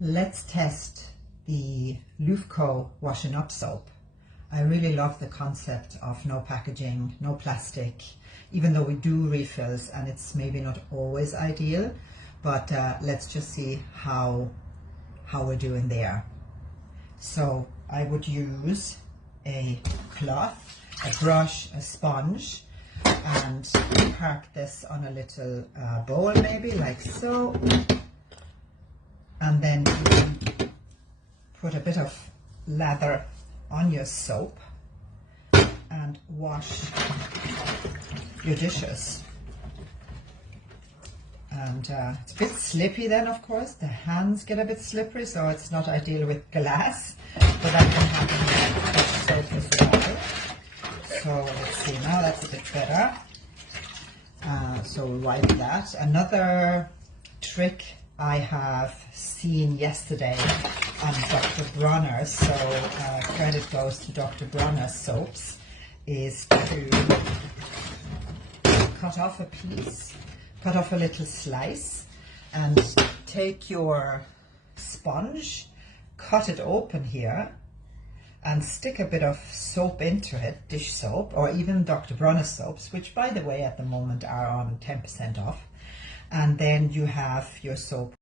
Let's test the Loofco washing up soap. I really love the concept of no packaging, no plastic, even though we do refills and it's maybe not always ideal, but let's just see how we're doing there. So I would use a cloth, a brush, a sponge, and park this on a little bowl maybe like so. And then you can put a bit of lather on your soap and wash your dishes. And it's a bit slippy then, of course. The hands get a bit slippery, so it's not ideal with glass, but that can happen with dish soap as well. So let's see, now that's a bit better. So wipe that. Another trick I have seen yesterday on Dr. Bronner's, so credit goes to Dr. Bronner's soaps, is to cut off a piece, cut off a little slice, and take your sponge, cut it open here, and stick a bit of soap into it, dish soap, or even Dr. Bronner's soaps, which by the way at the moment are on 10% off. And then you have your soap